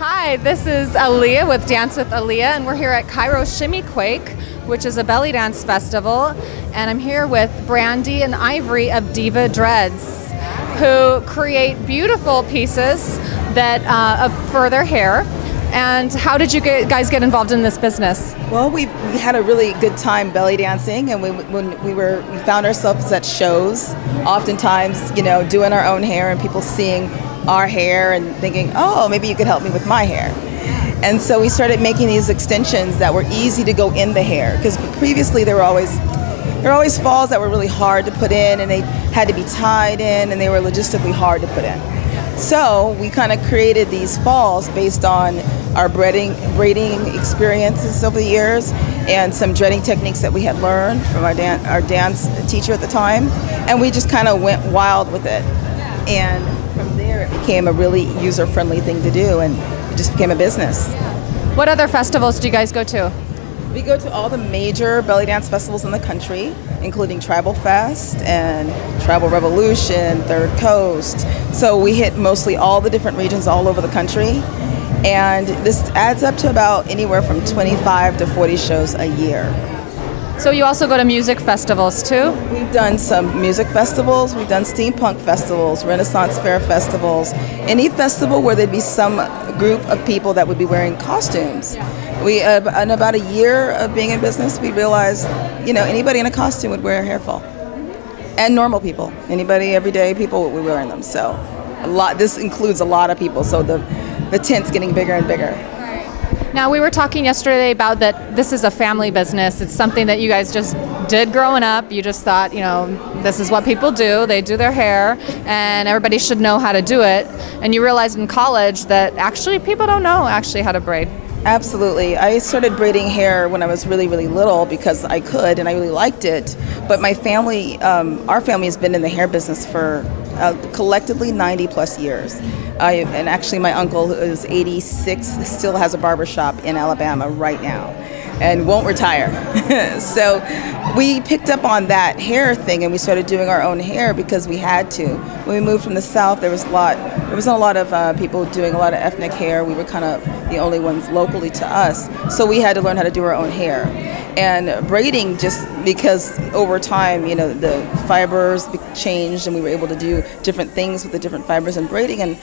Hi, this is Alia with Dance with Alia, and we're here at Cairo Shimmy Quake, which is a belly dance festival. And I'm here with Brandie and Ivorie of Diva Dreads, who create beautiful pieces that for their hair. And how did you guys get involved in this business? Well, we had a really good time belly dancing, and when we found ourselves at shows, oftentimes, doing our own hair and people seeing our hair and thinking, oh, maybe you could help me with my hair. And so we started making these extensions that were easy to go in the hair, because previously there were always falls that were really hard to put in, and they had to be tied in, and they were logistically hard to put in. So we kind of created these falls based on our braiding experiences over the years and some dreading techniques that we had learned from our dance teacher at the time, and we just kind of went wild with it. And from there it became a really user-friendly thing to do, and it just became a business. What other festivals do you guys go to? We go to all the major belly dance festivals in the country, including Tribal Fest and Tribal Revolution, Third Coast. So we hit mostly all the different regions all over the country. And this adds up to about anywhere from 25 to 40 shows a year. So you also go to music festivals too? We've done some music festivals, we've done steampunk festivals, Renaissance Fair festivals, any festival where there'd be some group of people that would be wearing costumes. We, in about a year of being in business, we realized, anybody in a costume would wear a hair fall. And normal people, anybody, everyday people would be wearing them. So this includes a lot of people, so the tent's getting bigger and bigger. Now, we were talking yesterday about that this is a family business. It's something that you guys just did growing up. You just thought, this is what people do. They do their hair, and everybody should know how to do it. And you realized in college that actually people don't know how to braid. Absolutely. I started braiding hair when I was really, really little because I could and I really liked it. But my family, our family has been in the hair business for collectively 90 plus years. And actually my uncle, who is 86, still has a barber shop in Alabama right now and won't retire. So we picked up on that hair thing and we started doing our own hair because we had to. When we moved from the South, there wasn't a lot of people doing a lot of ethnic hair. We were kind of the only ones locally to us. So we had to learn how to do our own hair. And braiding, just because over time, the fibers changed and we were able to do different things with the different fibers and braiding. And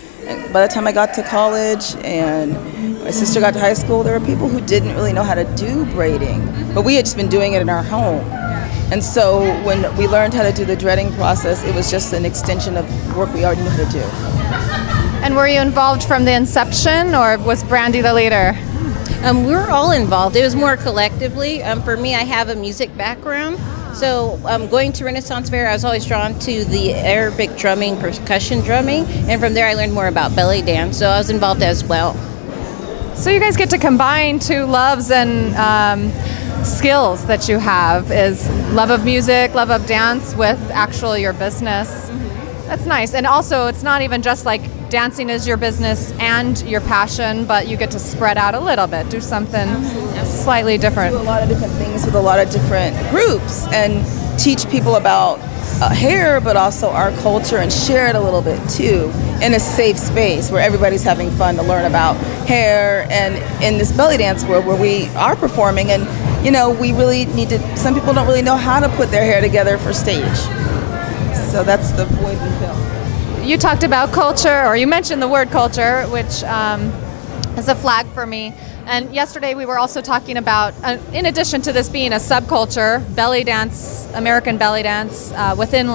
by the time I got to college and my sister got to high school, there were people who didn't really know how to do braiding, but we had just been doing it in our home. And so when we learned how to do the dreading process, it was just an extension of work we already knew how to do. And were you involved from the inception, or was Brandie the leader? We were all involved. It was more collectively. For me, I have a music background. So going to Renaissance Fair, I was always drawn to the Arabic drumming, percussion drumming, and from there I learned more about belly dance, so I was involved as well. So you guys get to combine two loves and skills that you have, is love of music, love of dance with your business. Mm-hmm. That's nice. And also it's not even just like dancing is your business and your passion, but you get to spread out a little bit, do something slightly different. Do a lot of different things with a lot of different groups and teach people about hair, but also our culture, and share it a little bit too in a safe space where everybody's having fun to learn about hair. And in this belly dance world where we are performing, and we really need to, some people don't really know how to put their hair together for stage. So that's the void we fill. You talked about culture, or you mentioned the word culture, which is a flag for me. And yesterday we were also talking about, in addition to this being a subculture, belly dance, American belly dance within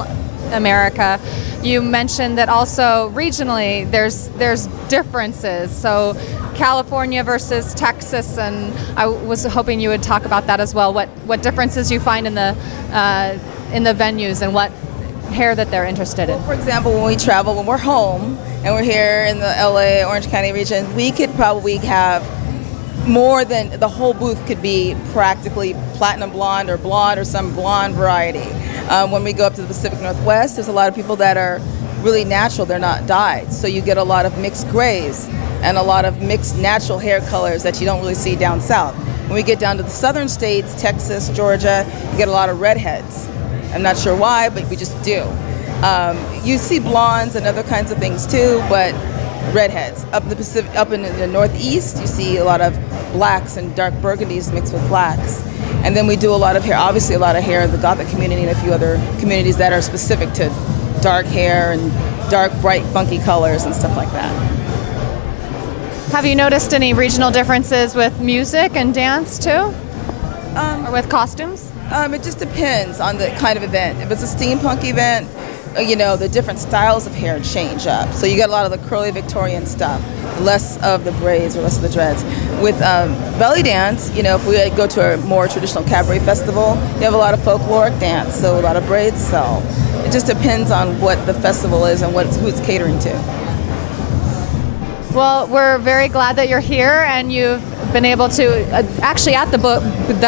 America, you mentioned that also regionally there's differences. So California versus Texas, and I was hoping you would talk about that as well. What differences you find in the venues and what hair that they're interested in. Well, for example, when we travel, when we're home and we're here in the LA, Orange County region, we could probably have more than, the whole booth could be practically platinum blonde or some blonde variety. When we go up to the Pacific Northwest, there's a lot of people that are really natural, they're not dyed. So you get a lot of mixed grays and a lot of mixed natural hair colors that you don't really see down south. When we get down to the southern states, Texas, Georgia, you get a lot of redheads. I'm not sure why, but we just do. You see blondes and other kinds of things too, but redheads. Up in the Pacific, up in the Northeast, you see a lot of blacks and dark burgundies mixed with blacks. And then we do a lot of hair, obviously a lot of hair in the Gothic community and a few other communities that are specific to dark hair and dark, bright, funky colors and stuff like that. Have you noticed any regional differences with music and dance too? Or with costumes? It just depends on the kind of event. If it's a steampunk event, you know, the different styles of hair change up. So you got a lot of the curly Victorian stuff, less of the braids or less of the dreads. With belly dance, you know, if we go to a more traditional cabaret festival, you have a lot of folkloric dance, so a lot of braids sell. It just depends on what the festival is and who it's catering to. Well, we're very glad that you're here and you've been able to, actually at the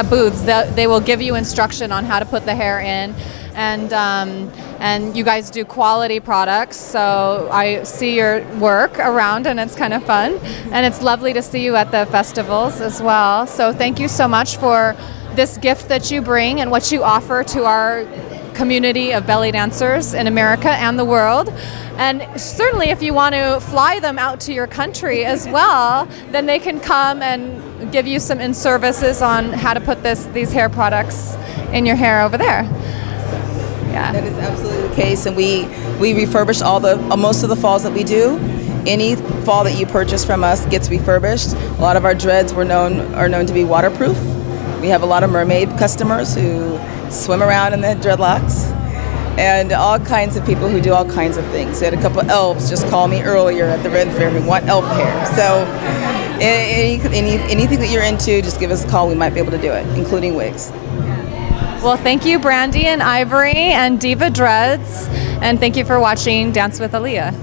booths, they will give you instruction on how to put the hair in. And you guys do quality products, so I see your work around and it's kind of fun. And it's lovely to see you at the festivals as well. So thank you so much for this gift that you bring and what you offer to our community of belly dancers in America and the world. And certainly if you want to fly them out to your country as well, then they can come and give you some in-services on how to put these hair products in your hair over there. Yeah. That is absolutely the case, and we refurbish most of the falls that we do. Any fall that you purchase from us gets refurbished. A lot of our dreads are known to be waterproof. We have a lot of mermaid customers who swim around in the dreadlocks, and all kinds of people who do all kinds of things. We had a couple of elves just call me earlier at the Red Fair who want elf hair. So anything that you're into, just give us a call. We might be able to do it, including wigs. Well, thank you, Brandie and Ivorie and Diva Dreads, and thank you for watching Dance with Alia.